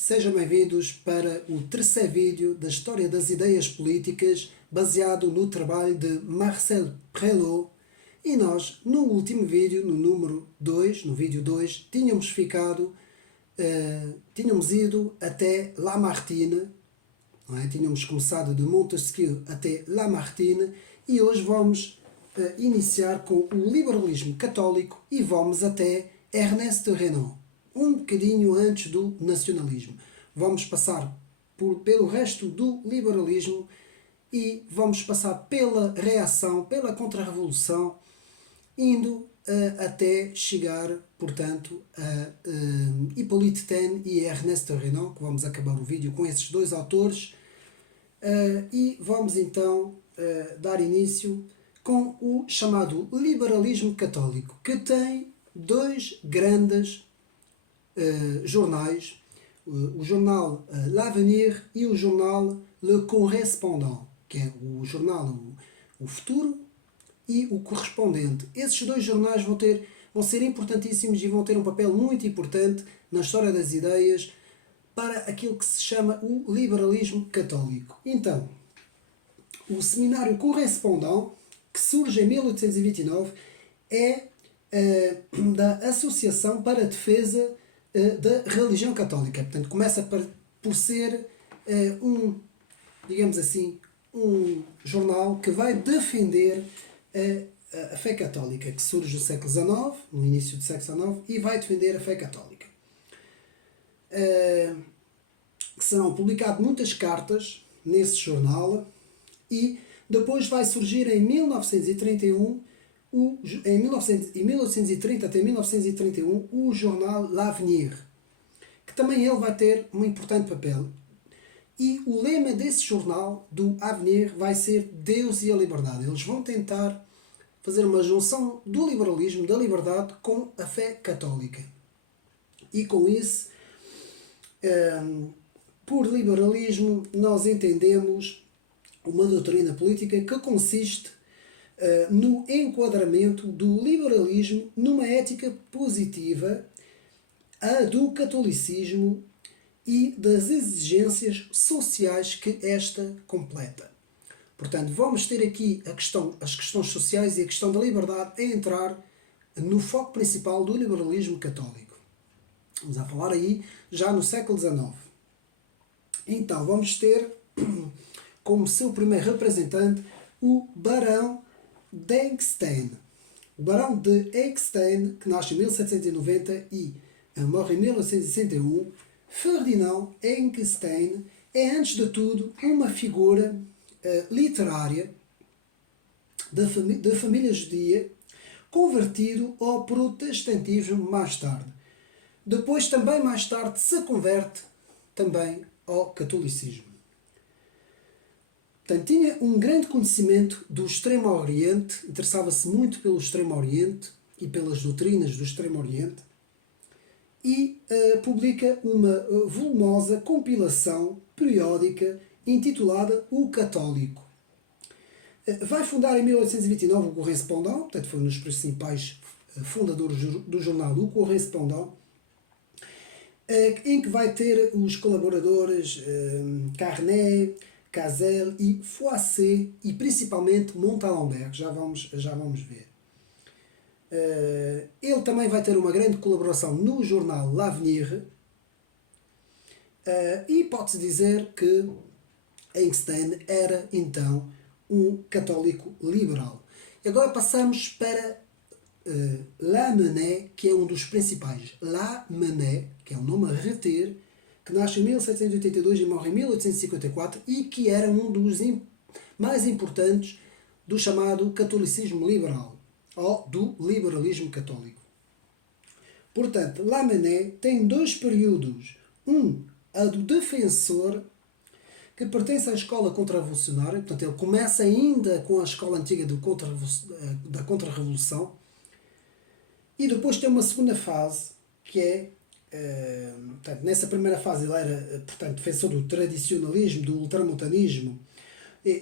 Sejam bem-vindos para o terceiro vídeo da história das ideias políticas baseado no trabalho de Marcel Prelot. E nós, no último vídeo, no número 2, no vídeo 2, tínhamos ido até Lamartine, não é? Tínhamos começado de Montesquieu até Lamartine e hoje vamos iniciar com o liberalismo católico e vamos até Ernest Renan, um bocadinho antes do nacionalismo. Vamos passar pelo resto do liberalismo e vamos passar pela reação, pela contra-revolução, indo até chegar, portanto, a Hippolyte Taine e Ernest Renan, que vamos acabar o vídeo com esses dois autores, e vamos então dar início com o chamado liberalismo católico, que tem dois grandes jornais, o jornal L'Avenir e o jornal Le Correspondant, que é o jornal O Futuro e o Correspondente. Esses dois jornais vão ser importantíssimos e vão ter um papel muito importante na história das ideias para aquilo que se chama o liberalismo católico. Então, o seminário Correspondant, que surge em 1829, é da Associação para a Defesa da Religião Católica. Portanto, começa por ser digamos assim, um jornal que vai defender a fé católica, que surge no século XIX, no início do século XIX, e vai defender a fé católica. Serão publicadas muitas cartas nesse jornal e depois vai surgir em 1931, em 1830 até 1931, o jornal L'Avenir, que também ele vai ter um importante papel. E o lema desse jornal, do Avenir, vai ser Deus e a Liberdade. Eles vão tentar fazer uma junção do liberalismo, da liberdade, com a fé católica. E com isso, por liberalismo, nós entendemos uma doutrina política que consiste no enquadramento do liberalismo numa ética positiva, a do catolicismo e das exigências sociais que esta completa. Portanto, vamos ter aqui as questões sociais e a questão da liberdade a entrar no foco principal do liberalismo católico. Vamos a falar aí já no século XIX. Então, vamos ter como seu primeiro representante o Barão d'Enghien. O Barão de Enghien, que nasce em 1790 e morre em 1861, Ferdinand Enghien é, antes de tudo, uma figura literária da família judia, convertido ao protestantismo mais tarde. Depois, também mais tarde, se converte também ao catolicismo. Portanto, tinha um grande conhecimento do Extremo Oriente, interessava-se muito pelo Extremo Oriente e pelas doutrinas do Extremo Oriente, e publica uma volumosa compilação periódica intitulada O Católico. Vai fundar em 1829 o Correspondant, portanto foi um dos principais fundadores do jornal O Correspondant, em que vai ter os colaboradores Carnet, Cazel e Froissart e principalmente Montalembert, já vamos ver. Ele também vai ter uma grande colaboração no jornal L'Avenir e pode-se dizer que Einstein era então um católico liberal. E agora passamos para Lamennais, que é um dos principais. Lamennais, que é um nome a reter, que nasce em 1782 e morre em 1854 e que era um dos mais importantes do chamado catolicismo liberal, ou do liberalismo católico. Portanto, Lamennais tem dois períodos. A do defensor, que pertence à escola contra-revolucionária, portanto ele começa ainda com a escola antiga da contra-revolução, e depois tem uma segunda fase, que é, portanto, nessa primeira fase ele era, portanto, defensor do tradicionalismo, do ultramontanismo,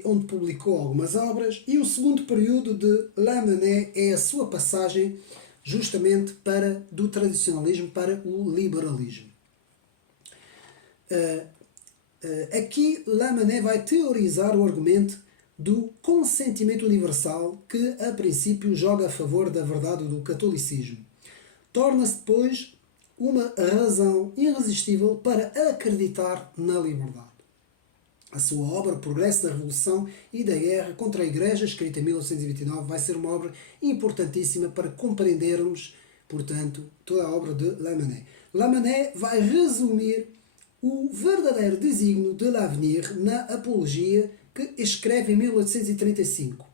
onde publicou algumas obras, e o segundo período de Lamennais é a sua passagem justamente do tradicionalismo para o liberalismo. Aqui Lamennais vai teorizar o argumento do consentimento universal que, a princípio, joga a favor da verdade do catolicismo. Torna-se, depois, uma razão irresistível para acreditar na liberdade. A sua obra Progresso da Revolução e da Guerra contra a Igreja, escrita em 1829, vai ser uma obra importantíssima para compreendermos, portanto, toda a obra de Lamennais. Lamennais vai resumir o verdadeiro desígnio de L'Avenir na Apologia que escreve em 1835.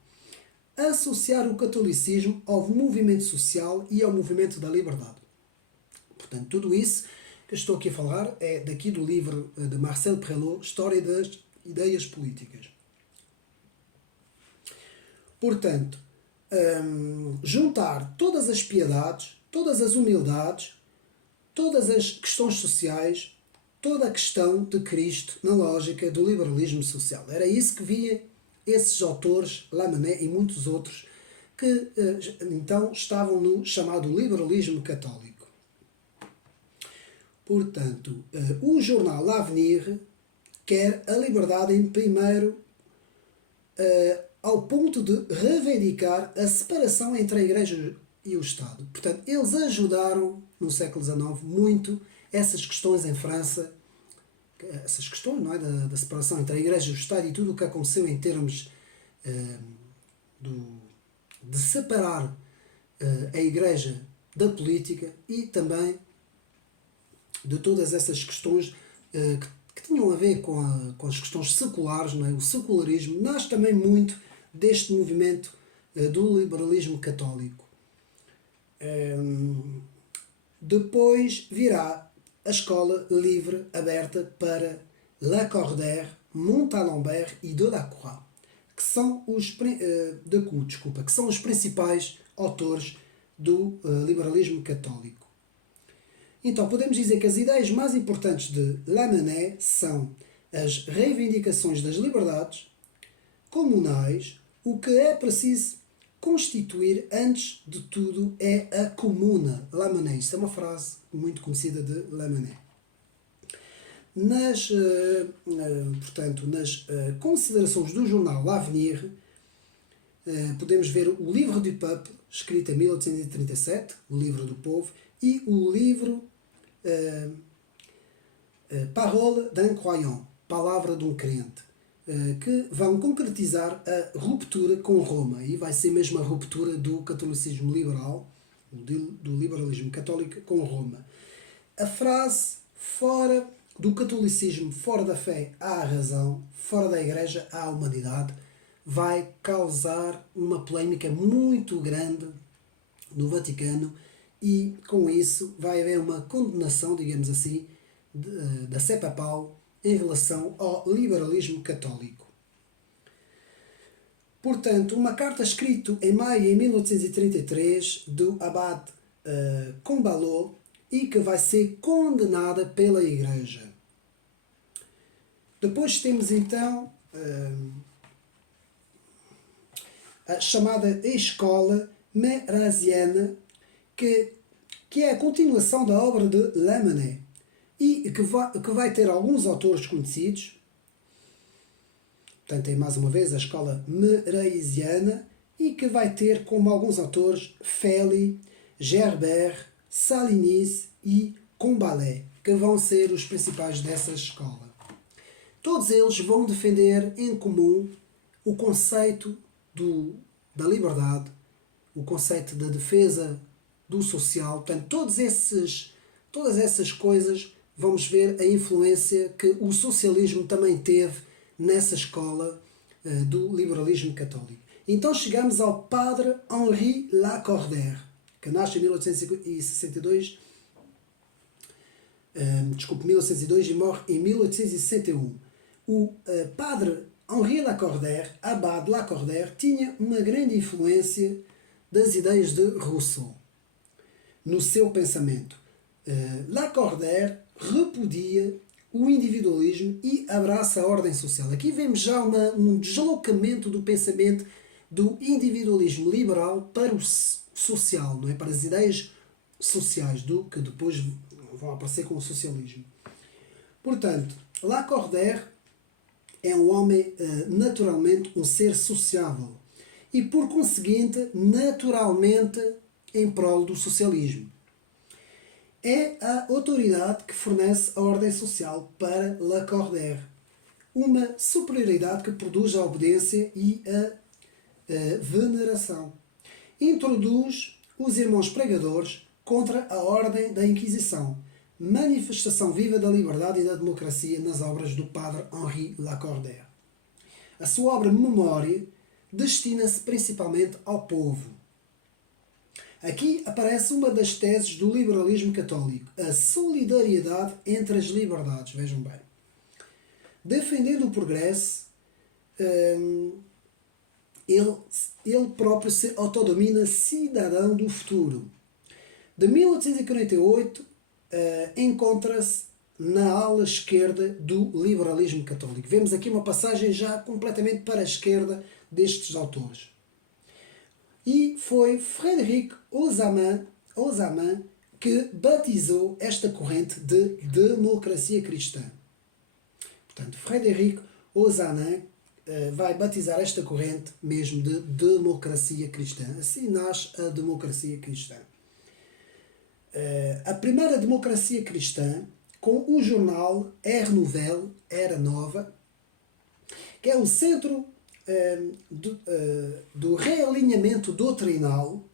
Associar o catolicismo ao movimento social e ao movimento da liberdade. Portanto, tudo isso que estou aqui a falar é daqui do livro de Marcel Prelot, História das Ideias Políticas. Portanto, juntar todas as piedades, todas as humildades, todas as questões sociais, toda a questão de Cristo na lógica do liberalismo social. Era isso que via esses autores, Lamennais e muitos outros, que então estavam no chamado liberalismo católico. Portanto, o jornal L'Avenir quer a liberdade em primeiro, ao ponto de reivindicar a separação entre a Igreja e o Estado. Portanto, eles ajudaram no século XIX muito essas questões em França, essas questões, não é, da separação entre a Igreja e o Estado e tudo o que aconteceu em termos de separar a Igreja da política e também de todas essas questões que tinham a ver com as questões seculares, não é? O secularismo nasce também muito deste movimento do liberalismo católico. Depois virá a escola livre aberta para Lacordaire, Montalembert e Delacroix, que são que são os principais autores do liberalismo católico. Então, podemos dizer que as ideias mais importantes de Lamennais são as reivindicações das liberdades comunais, o que é preciso constituir, antes de tudo, é a comuna. Lamennais, isto é uma frase muito conhecida de Lamennais. Portanto, nas considerações do jornal L'Avenir, podemos ver o Livre du Peuple, escrito em 1837, o Livro do Povo, e o livro Parole d'un croyant, Palavra de um Crente, que vão concretizar a ruptura com Roma. E vai ser mesmo a ruptura do catolicismo liberal, do liberalismo católico com Roma. A frase fora do catolicismo, fora da fé, há a razão, fora da Igreja, há a humanidade, vai causar uma polémica muito grande no Vaticano e, com isso, vai haver uma condenação, digamos assim, da Sé Papal em relação ao liberalismo católico. Portanto, uma carta escrita em maio de 1833 do abade Combalot e que vai ser condenada pela Igreja. Depois temos então a chamada Escola Mérasiana, que é a continuação da obra de Lamennais e que vai ter alguns autores conhecidos. Portanto, tem mais uma vez a escola mérasiana e que vai ter como alguns autores Félix, Gerbert, Salinis e Combalet, que vão ser os principais dessa escola. Todos eles vão defender em comum o conceito da liberdade, o conceito da defesa do social. Portanto, todas essas coisas, vamos ver a influência que o socialismo também teve nessa escola do liberalismo católico. Então chegamos ao padre Henri Lacordaire, que nasce em 1862, 1802 e morre em 1861. O padre Henri Lacordaire, abade Lacordaire, tinha uma grande influência das ideias de Rousseau no seu pensamento. Lacordaire repudia o individualismo e abraça a ordem social. Aqui vemos já um deslocamento do pensamento do individualismo liberal para o social, não é? Para as ideias sociais, que depois vão aparecer com o socialismo. Portanto, Lacordaire é um homem naturalmente um ser sociável e, por conseguinte, naturalmente em prol do socialismo. É a autoridade que fornece a ordem social para Lacordaire, uma superioridade que produz a obediência e a veneração. Introduz os irmãos pregadores contra a ordem da Inquisição, manifestação viva da liberdade e da democracia nas obras do padre Henri Lacordaire. A sua obra Memória destina-se principalmente ao povo. Aqui aparece uma das teses do liberalismo católico, a solidariedade entre as liberdades. Vejam bem. Defendendo o progresso, ele próprio se autodomina cidadão do futuro. De 1848, encontra-se na ala esquerda do liberalismo católico. Vemos aqui uma passagem já completamente para a esquerda destes autores. E foi Frédéric Ozaman que batizou esta corrente de democracia cristã. Portanto, Frédéric Ozaman vai batizar esta corrente mesmo de democracia cristã. Assim nasce a democracia cristã. A primeira democracia cristã, com o jornal Air Nouvelle, Era Nova, que é o centro do realinhamento doutrinal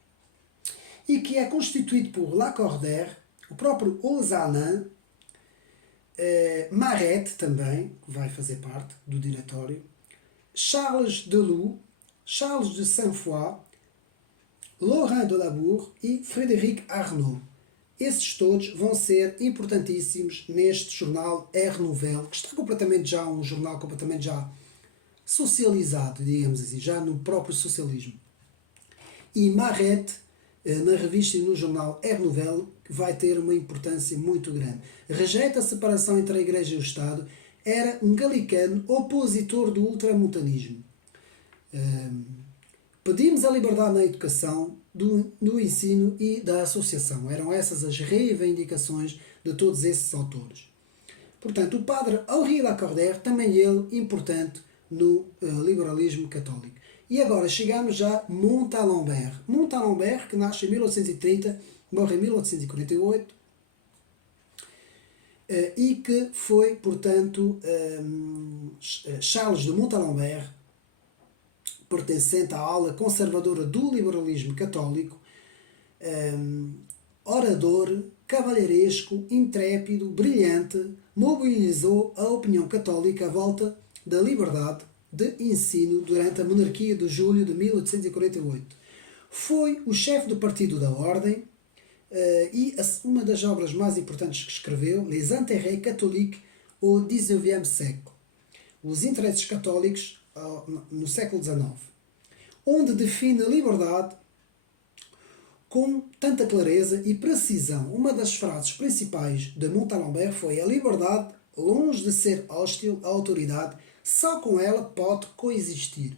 e que é constituído por Lacordaire, o próprio Ozanam, Maret também, que vai fazer parte do diretório, Charles Delou, Charles de Saint-Foy, Laurent de Labour e Frédéric Arnaud. Esses todos vão ser importantíssimos neste jornal Air Nouvelle, que está completamente já um jornal completamente já socializado, digamos assim, já no próprio socialismo. E Maret, na revista e no jornal Air Nouvelle, vai ter uma importância muito grande. Rejeita a separação entre a Igreja e o Estado, era um galicano opositor do ultramontanismo. Pedimos a liberdade na educação, do ensino e da associação. Eram essas as reivindicações de todos esses autores. Portanto, o padre Henri Lacordaire, também ele importante no liberalismo católico. E agora chegamos já a Montalembert. Montalembert, que nasce em 1830, morre em 1848, e que foi, portanto, Charles de Montalembert, pertencente à ala conservadora do liberalismo católico, orador, cavalheiresco, intrépido, brilhante, mobilizou a opinião católica à volta da liberdade de ensino durante a monarquia de julho de 1848. Foi o chefe do partido da Ordem e uma das obras mais importantes que escreveu, Les Intérêts catholiques au XIXe século, os interesses católicos no século XIX, onde define a liberdade com tanta clareza e precisão. Uma das frases principais de Montalembert foi: a liberdade, longe de ser hostil à autoridade, só com ela pode coexistir.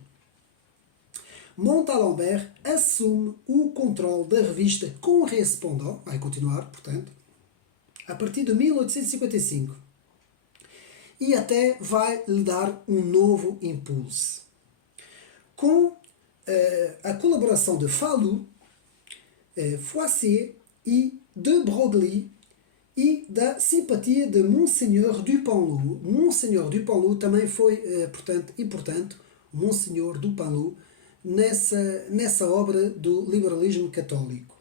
Montalembert assume o controle da revista Correspondant, vai continuar, portanto, a partir de 1855. E até vai lhe dar um novo impulso. Com a colaboração de Falloux, Foissier e de Broglie e da simpatia de Monseigneur Dupanloup. Monseigneur Dupanloup também foi, portanto, importante, Monseigneur Dupanloup, nessa obra do liberalismo católico.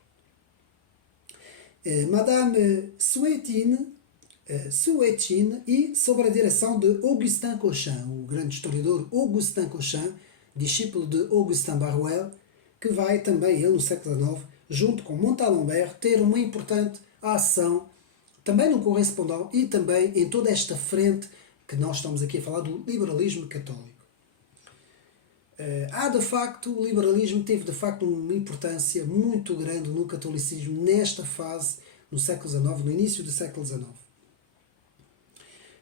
Madame Suétine e sob a direção de Augustin Cochin, o grande historiador Augustin Cochin, discípulo de Augustin Barruel, que vai também, ele no século XIX, junto com Montalembert, ter uma importante ação, também no Correspondant e também em toda esta frente que nós estamos aqui a falar do liberalismo católico. O liberalismo teve de facto uma importância muito grande no catolicismo nesta fase, no século XIX, no início do século XIX.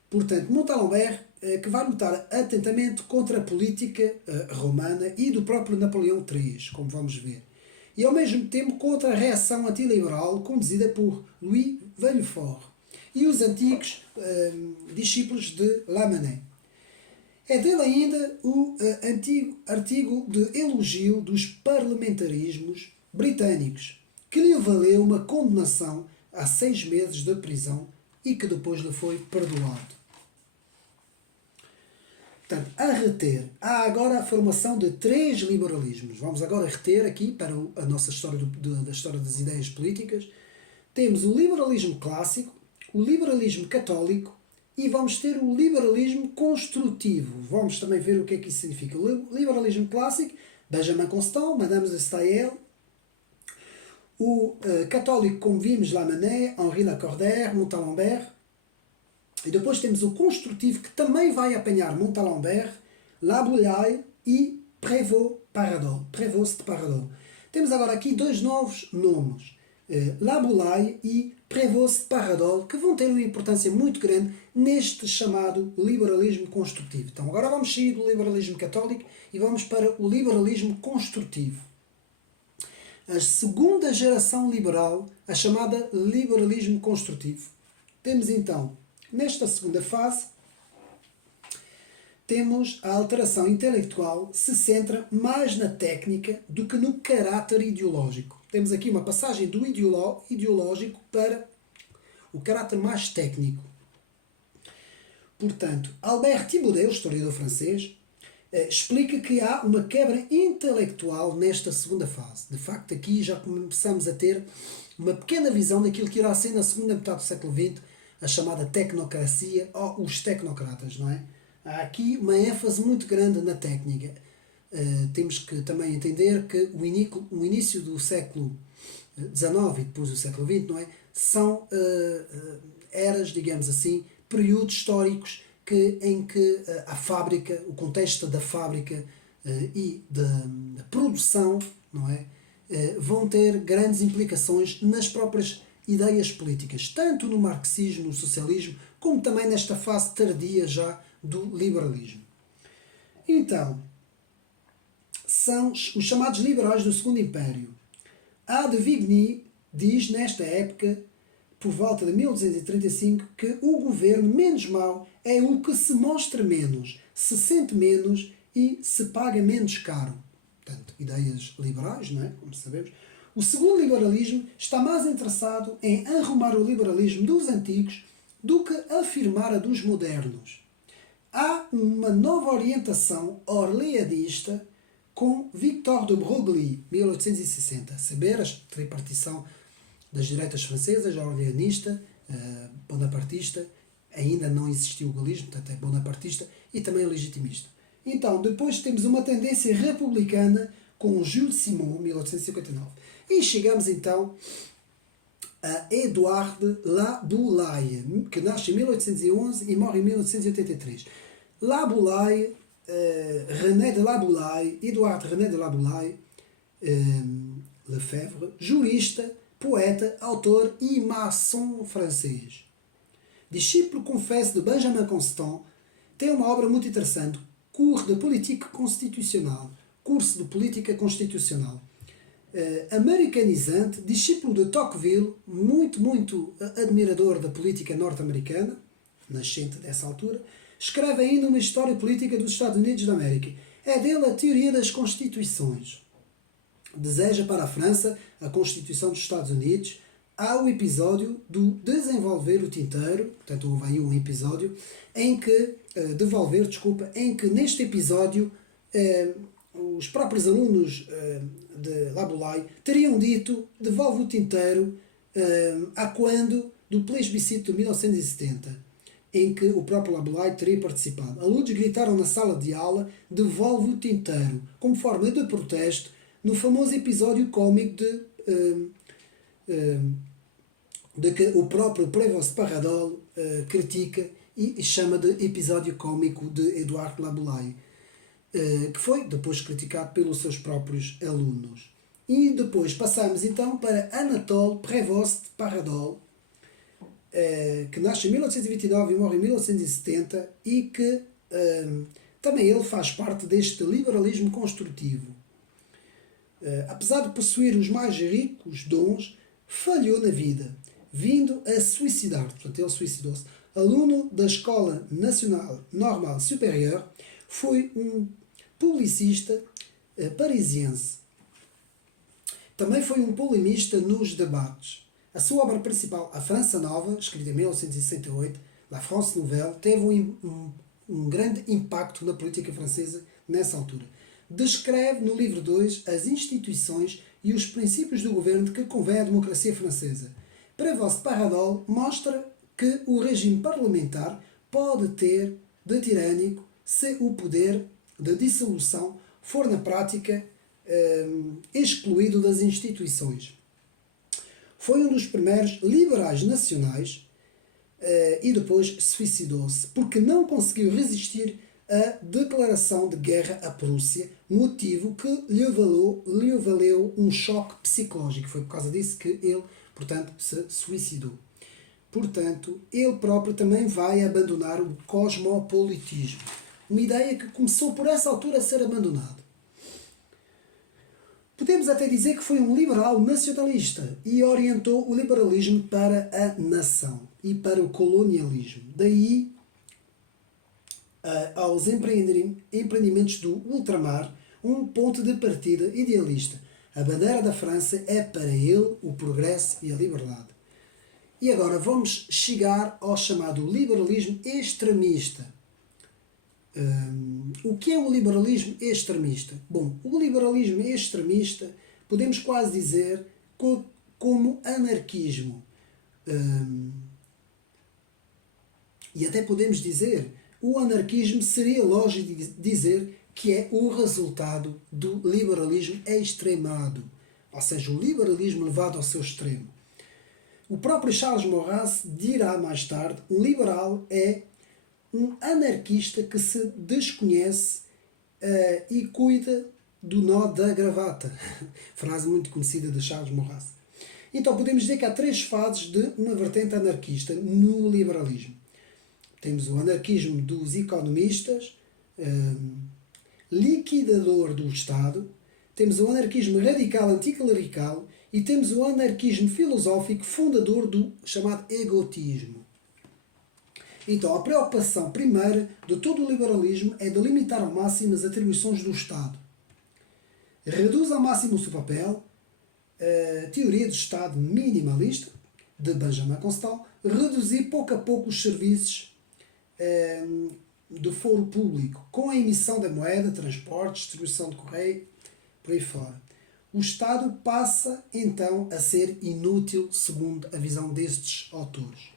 Portanto, Montalembert, que vai lutar atentamente contra a política romana e do próprio Napoleão III, como vamos ver, e ao mesmo tempo contra a reação antiliberal conduzida por Louis Villefort. e os antigos discípulos de Lamennais. É dele ainda o antigo artigo de elogio dos parlamentarismos britânicos, que lhe valeu uma condenação a 6 meses de prisão e que depois lhe foi perdoado. Portanto, a reter, há agora a formação de 3 liberalismos. Vamos agora reter aqui para a nossa história da história das ideias políticas. Temos o liberalismo clássico, o liberalismo católico e vamos ter o liberalismo construtivo. Vamos também ver o que é que isso significa. O liberalismo clássico, Benjamin Constant, Madame de Staël. O católico, como vimos, Lamennais, Henri Lacordaire, Montalembert. E depois temos o construtivo, que também vai apanhar Montalembert, Laboulaye e Prévost Paradol. Temos agora aqui 2 novos nomes, Laboulaye e Prévost Paradol, que vão ter uma importância muito grande neste chamado liberalismo construtivo. Então agora vamos sair do liberalismo católico e vamos para o liberalismo construtivo. A segunda geração liberal, a chamada liberalismo construtivo. Temos então, nesta segunda fase, temos a alteração intelectual se centra mais na técnica do que no caráter ideológico. Temos aqui uma passagem do ideológico para o caráter mais técnico. Portanto, Albert Thibaudet, o historiador francês, explica que há uma quebra intelectual nesta segunda fase. De facto, aqui já começamos a ter uma pequena visão daquilo que irá ser na segunda metade do século XX, a chamada tecnocracia ou os tecnocratas, não é? Há aqui uma ênfase muito grande na técnica. Temos que também entender que o início do século XIX e depois do século XX, não é? São eras, digamos assim, períodos históricos em que a fábrica, o contexto da fábrica e da produção, não é? Vão ter grandes implicações nas próprias ideias políticas, tanto no marxismo, no socialismo, como também nesta fase tardia já do liberalismo. Então, são os chamados liberais do Segundo Império. A de Vigny diz, nesta época, por volta de 1235, que o governo menos mau é o que se mostra menos, se sente menos e se paga menos caro. Portanto, ideias liberais, não é? Como sabemos. O segundo liberalismo está mais interessado em arrumar o liberalismo dos antigos do que afirmar a dos modernos. Há uma nova orientação orleanista com Victor de Broglie, 1860. Saber a tripartição das direitas francesas, a orleanista, bonapartista, ainda não existiu o galismo, portanto é bonapartista, e também legitimista. Então, depois temos uma tendência republicana com Jules Simon, 1859. E chegamos então a Édouard Laboulaye, que nasce em 1811 e morre em 1883. Laboulaye, René de Laboulaye, Édouard René de Laboulaye, Lefebvre, jurista, poeta, autor e maçom francês. Discípulo, confesso, de Benjamin Constant, tem uma obra muito interessante, Cours de Politique Constitutionnelle, curso de política constitucional. Americanizante, discípulo de Tocqueville, muito admirador da política norte-americana, nascente dessa altura, escreve ainda uma história política dos Estados Unidos da América. É dele a teoria das constituições. Deseja para a França a Constituição dos Estados Unidos. Há o episódio do desenvolver o tinteiro, portanto houve aí um episódio, em que neste episódio os próprios alunos de Laboulaye teriam dito devolve o tinteiro a quando do plebiscito de 1970, em que o próprio Laboulaye teria participado. Alunos gritaram na sala de aula devolve o tinteiro, como forma de protesto, no famoso episódio cómico de que o próprio Prévost Paradol critica e chama de episódio cómico de Édouard Laboulaye, que foi depois criticado pelos seus próprios alunos. E depois passamos então para Anatole Prévost Paradol, que nasce em 1829 e morre em 1970 e que também ele faz parte deste liberalismo construtivo. Apesar de possuir os mais ricos dons, falhou na vida. vindo a suicidar. Portanto, ele suicidou-se. Aluno da Escola Nacional Normal Supérieure, foi um publicista parisiense. Também foi um polemista nos debates. A sua obra principal, A França Nova, escrita em 1968, La France Nouvelle, teve um grande impacto na política francesa nessa altura. Descreve no livro 2 as instituições e os princípios do governo que convém à democracia francesa. Prévost Paradol mostra que o regime parlamentar pode ter de tirânico se o poder de dissolução for na prática excluído das instituições. Foi um dos primeiros liberais nacionais e depois suicidou-se porque não conseguiu resistir à declaração de guerra à Prússia, motivo que lhe valeu um choque psicológico. Foi por causa disso que ele, portanto, se suicidou. Portanto, ele próprio também vai abandonar o cosmopolitismo. Uma ideia que começou por essa altura a ser abandonada. Podemos até dizer que foi um liberal nacionalista e orientou o liberalismo para a nação e para o colonialismo. Daí aos empreendimentos do ultramar, um ponto de partida idealista. A bandeira da França é para ele o progresso e a liberdade. E agora vamos chegar ao chamado liberalismo extremista. O que é o liberalismo extremista? Bom, o liberalismo extremista podemos quase dizer como anarquismo. E até podemos dizer, o anarquismo seria lógico dizer que é o resultado do liberalismo extremado. Ou seja, o liberalismo levado ao seu extremo. O próprio Charles Maurras dirá mais tarde, um liberal é um anarquista que se desconhece e cuida do nó da gravata. Frase muito conhecida de Charles Maurras. Então podemos dizer que há três fases de uma vertente anarquista no liberalismo. Temos o anarquismo dos economistas, liquidador do Estado, temos o anarquismo radical anticlerical e temos o anarquismo filosófico fundador do chamado egotismo. Então, a preocupação primeira de todo o liberalismo é de limitar ao máximo as atribuições do Estado. Reduz ao máximo o seu papel, a teoria do Estado minimalista, de Benjamin Constant, reduzir pouco a pouco os serviços do foro público, com a emissão da moeda, transporte, distribuição de correio, por aí fora. O Estado passa, então, a ser inútil, segundo a visão destes autores.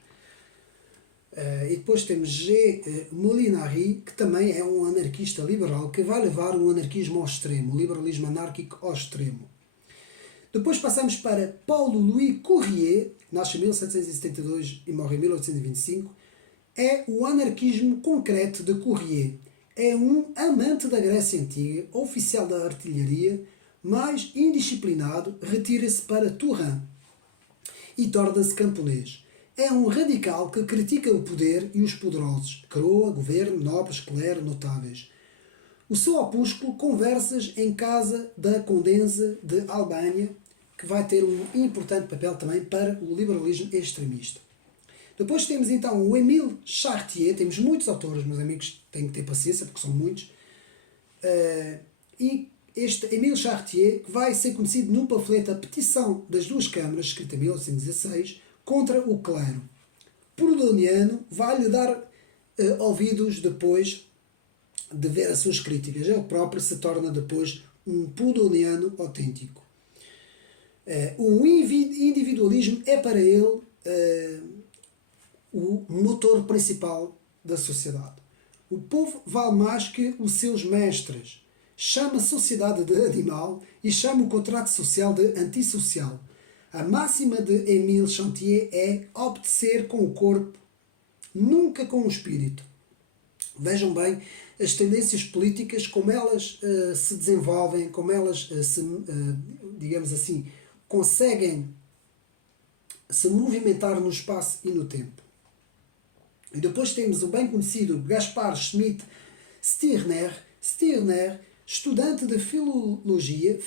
E depois temos G. Molinari, que também é um anarquista liberal, que vai levar o anarquismo ao extremo, o liberalismo anárquico ao extremo. Depois passamos para Paul-Louis Courrier, nasce em 1772 e morre em 1825, é o anarquismo concreto de Courrier. É um amante da Grécia Antiga, oficial da artilharia, mas indisciplinado, retira-se para Touraine e torna-se camponês. É um radical que critica o poder e os poderosos, coroa, governo, nobres, clero, notáveis. O seu opúsculo, Conversas em Casa da Condensa de Albânia, que vai ter um importante papel também para o liberalismo extremista. Depois temos então o Émile Chartier, temos muitos autores, meus amigos, têm que ter paciência porque são muitos, e este Émile Chartier vai ser conhecido num panfleto A Petição das Duas Câmaras, escrito em 1816, contra o clero. Proudhoniano vai-lhe dar ouvidos depois de ver as suas críticas. Ele próprio se torna depois um proudhoniano autêntico. O individualismo é para ele o motor principal da sociedade. O povo vale mais que os seus mestres. Chama a sociedade de animal e chama o contrato social de antissocial. A máxima de Émile Chartier é obedecer com o corpo, nunca com o espírito. Vejam bem as tendências políticas, como elas se desenvolvem, como elas digamos assim, conseguem se movimentar no espaço e no tempo. E depois temos o bem conhecido Gaspard Schmidt Stirner, estudante de filologia,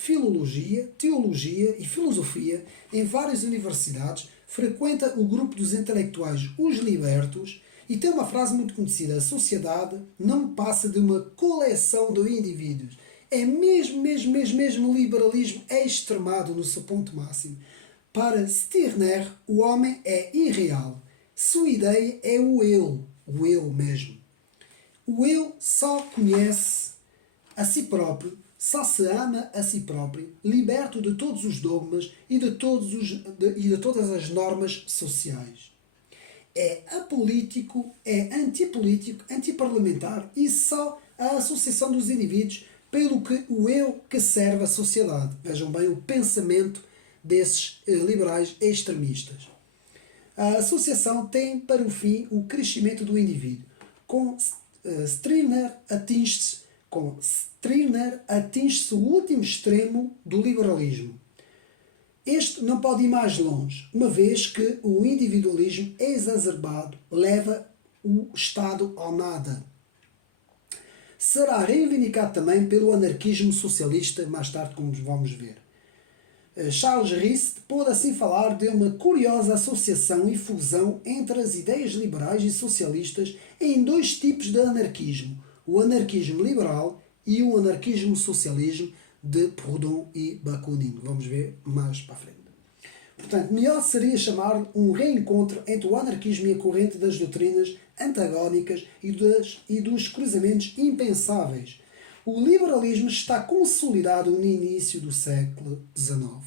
teologia e filosofia em várias universidades, frequenta o grupo dos intelectuais Os Libertos e tem uma frase muito conhecida: a sociedade não passa de uma coleção de indivíduos. É mesmo liberalismo extremado no seu ponto máximo. Para Stirner, o homem é irreal. Sua ideia é o eu mesmo. O eu só conhece a si próprio, só se ama a si próprio, liberto de todos os dogmas e de todas as normas sociais. É apolítico, é antipolítico, antiparlamentar e só a associação dos indivíduos pelo que o eu que serve a sociedade. Vejam bem o pensamento desses liberais extremistas. A associação tem para o fim o crescimento do indivíduo. Com Stirner atinge-se o último extremo do liberalismo. Este não pode ir mais longe, uma vez que o individualismo exacerbado leva o Estado ao nada. Será reivindicado também pelo anarquismo socialista, mais tarde, como vamos ver. Charles Rist pôde assim falar de uma curiosa associação e fusão entre as ideias liberais e socialistas em dois tipos de anarquismo: o anarquismo liberal e o anarquismo socialismo de Proudhon e Bakunin. Vamos ver mais para a frente. Portanto, melhor seria chamar um reencontro entre o anarquismo e a corrente das doutrinas antagónicas e dos cruzamentos impensáveis. O liberalismo está consolidado no início do século XIX.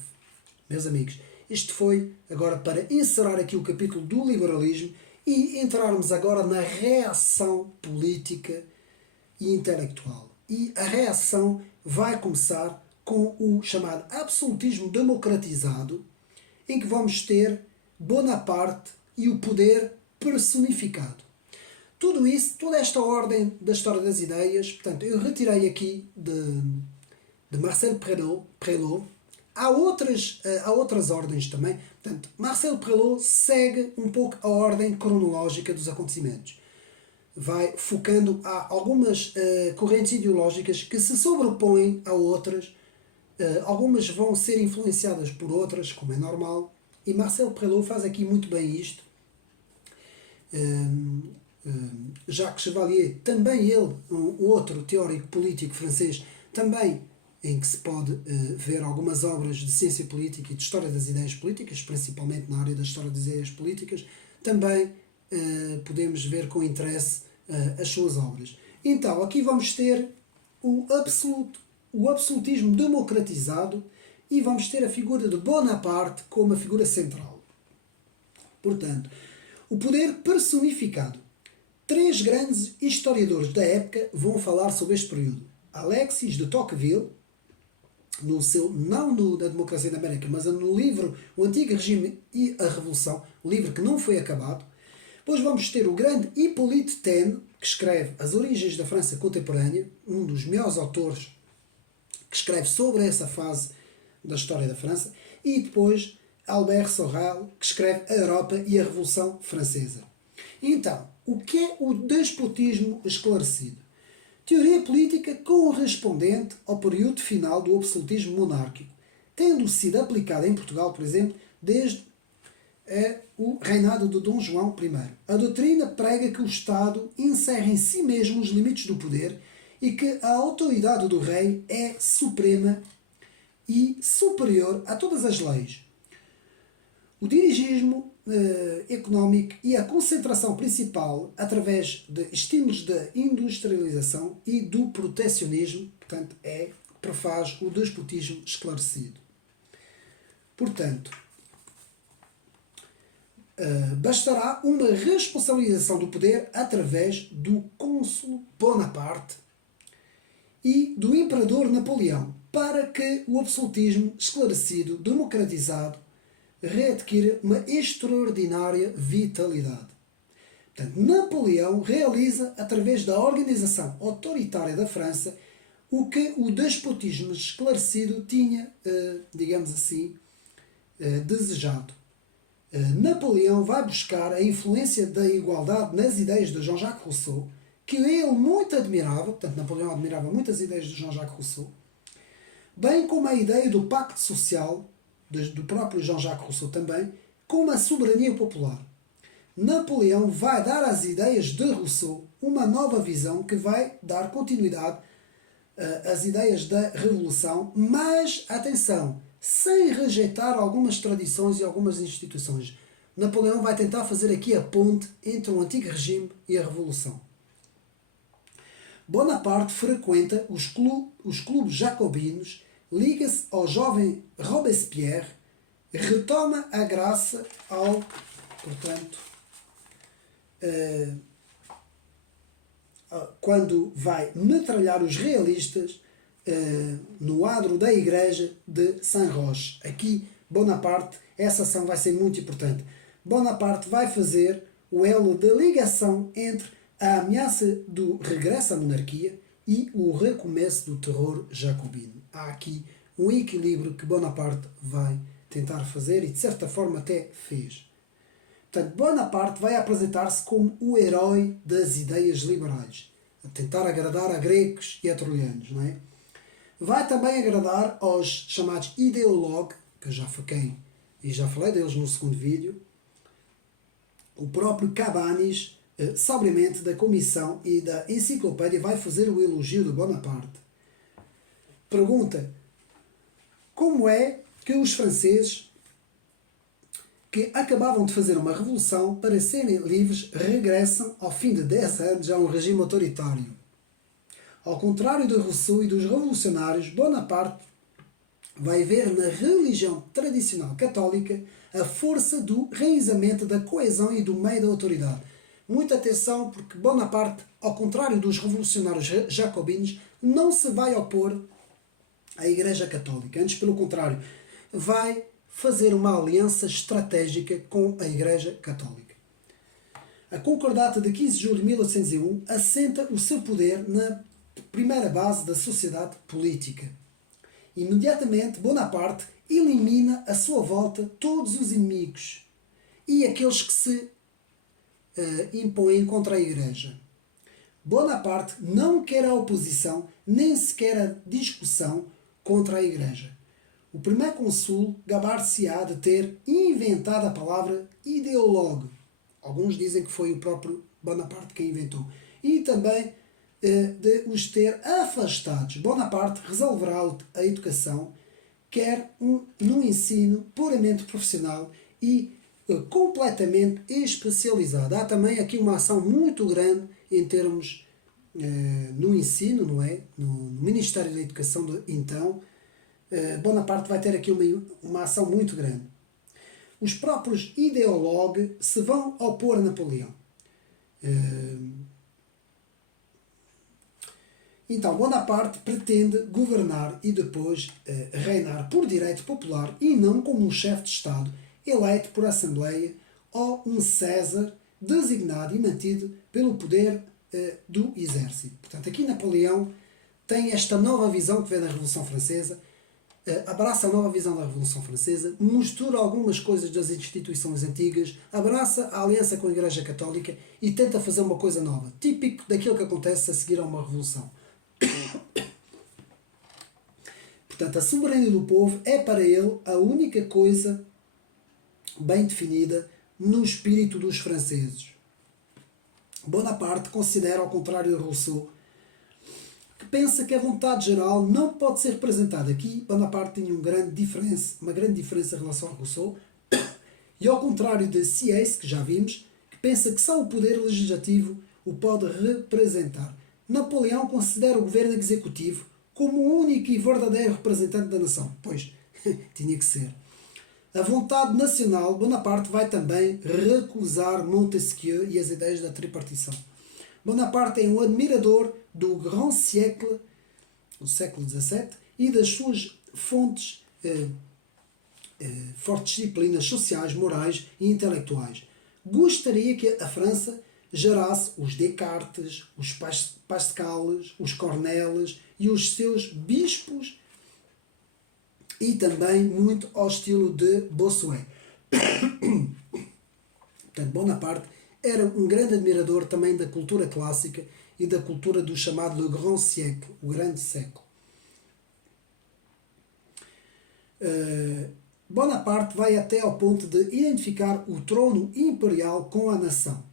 Meus amigos, isto foi agora para encerrar aqui o capítulo do liberalismo e entrarmos agora na reação política e intelectual. E a reação vai começar com o chamado absolutismo democratizado, em que vamos ter Bonaparte e o poder personificado. Tudo isso, toda esta ordem da história das ideias, portanto, eu retirei aqui de Marcel Prelot. Há outras ordens também. Portanto, Marcel Prelot segue um pouco a ordem cronológica dos acontecimentos. Vai focando a algumas correntes ideológicas que se sobrepõem a outras. Algumas vão ser influenciadas por outras, como é normal. E Marcel Prelot faz aqui muito bem isto. Jacques Chevalier, também ele, um outro teórico político francês, também em que se pode ver algumas obras de ciência política e de história das ideias políticas, principalmente na área da história das ideias políticas, também podemos ver com interesse as suas obras. Então, aqui vamos ter o absolutismo democratizado e vamos ter a figura de Bonaparte como a figura central. Portanto, o poder personificado. 3 grandes historiadores da época vão falar sobre este período. Alexis de Tocqueville, não da Democracia da América, mas no livro O Antigo Regime e a Revolução, o livro que não foi acabado. Depois vamos ter o grande Hippolyte Taine, que escreve As Origens da França Contemporânea, um dos melhores autores que escreve sobre essa fase da história da França. E depois Albert Sorel, que escreve A Europa e a Revolução Francesa. Então, o que é o despotismo esclarecido? Teoria política correspondente ao período final do absolutismo monárquico, tendo sido aplicada em Portugal, por exemplo, desde o reinado de Dom João I. A doutrina prega que o Estado encerra em si mesmo os limites do poder e que a autoridade do rei é suprema e superior a todas as leis. O dirigismo económico e a concentração principal através de estímulos da industrialização e do protecionismo, portanto, prefaz o despotismo esclarecido. Portanto, bastará uma responsabilização do poder através do cônsul Bonaparte e do imperador Napoleão para que o absolutismo esclarecido, democratizado, readquire uma extraordinária vitalidade. Portanto, Napoleão realiza, através da organização autoritária da França, o que o despotismo esclarecido tinha, digamos assim, desejado. Napoleão vai buscar a influência da igualdade nas ideias de Jean-Jacques Rousseau, que ele muito admirava, portanto, Napoleão admirava muitas ideias de Jean-Jacques Rousseau, bem como a ideia do pacto social, do próprio Jean-Jacques Rousseau também, como a soberania popular. Napoleão vai dar às ideias de Rousseau uma nova visão que vai dar continuidade às ideias da Revolução, mas, atenção, sem rejeitar algumas tradições e algumas instituições. Napoleão vai tentar fazer aqui a ponte entre o antigo regime e a Revolução. Bonaparte frequenta os clubes jacobinos, liga-se ao jovem Robespierre, retoma a graça ao, portanto, quando vai metralhar os realistas no adro da igreja de Saint-Roch. Aqui, Bonaparte, essa ação vai ser muito importante. Bonaparte vai fazer o elo de ligação entre a ameaça do regresso à monarquia e o recomeço do terror jacobino. Há aqui um equilíbrio que Bonaparte vai tentar fazer e, de certa forma, até fez. Portanto, Bonaparte vai apresentar-se como o herói das ideias liberais, a tentar agradar a gregos e a troianos, não é? Vai também agradar aos chamados ideólogos, que eu já foquei e já falei deles no segundo vídeo, o próprio Cabanis, sobriamente da Comissão e da Enciclopédia, vai fazer o elogio de Bonaparte. Pergunta: como é que os franceses, que acabavam de fazer uma revolução para serem livres, regressam ao fim de 10 anos a um regime autoritário? Ao contrário de Rousseau e dos revolucionários, Bonaparte vai ver na religião tradicional católica a força do reenraizamento da coesão e do meio da autoridade. Muita atenção, porque Bonaparte, ao contrário dos revolucionários jacobinos, não se vai opor à Igreja Católica. Antes, pelo contrário, vai fazer uma aliança estratégica com a Igreja Católica. A Concordata de 15 de julho de 1801 assenta o seu poder na primeira base da sociedade política. Imediatamente, Bonaparte elimina à sua volta todos os inimigos e aqueles que se impõem contra a Igreja. Bonaparte não quer a oposição, nem sequer a discussão contra a Igreja. O primeiro cônsul gabar-se-á de ter inventado a palavra ideólogo. Alguns dizem que foi o próprio Bonaparte quem inventou. E também de os ter afastados. Bonaparte resolverá a educação, quer num ensino puramente profissional e completamente especializado. Há também aqui uma ação muito grande em termos no ensino, não é? No Ministério da Educação então. Bonaparte vai ter aqui uma ação muito grande. Os próprios ideólogos se vão opor a Napoleão. Então, Bonaparte pretende governar e depois reinar por direito popular e não como um chefe de Estado eleito por Assembleia ou um César designado e mantido pelo poder do exército. Portanto, aqui Napoleão tem esta nova visão que vem da Revolução Francesa, abraça a nova visão da Revolução Francesa, mistura algumas coisas das instituições antigas, abraça a aliança com a Igreja Católica e tenta fazer uma coisa nova, típico daquilo que acontece a seguir a uma revolução. Portanto, a soberania do povo é para ele a única coisa bem definida no espírito dos franceses. Bonaparte considera, ao contrário de Rousseau, que pensa que a vontade geral não pode ser representada. Aqui, Bonaparte tinha uma grande diferença em relação a Rousseau, e ao contrário de Sieyès, que já vimos, que pensa que só o poder legislativo o pode representar. Napoleão considera o governo executivo como o único e verdadeiro representante da nação. Pois, tinha que ser. A vontade nacional, Bonaparte vai também recusar Montesquieu e as ideias da tripartição. Bonaparte é um admirador do Grand Siècle, do século XVII, e das suas fontes, fortes disciplinas sociais, morais e intelectuais. Gostaria que a França gerasse os Descartes, os Pascals, os Cornelis e os seus bispos, e também muito ao estilo de Bossuet. Portanto, Bonaparte era um grande admirador também da cultura clássica e da cultura do chamado Le Grand Siècle, o grande século. Bonaparte vai até ao ponto de identificar o trono imperial com a nação.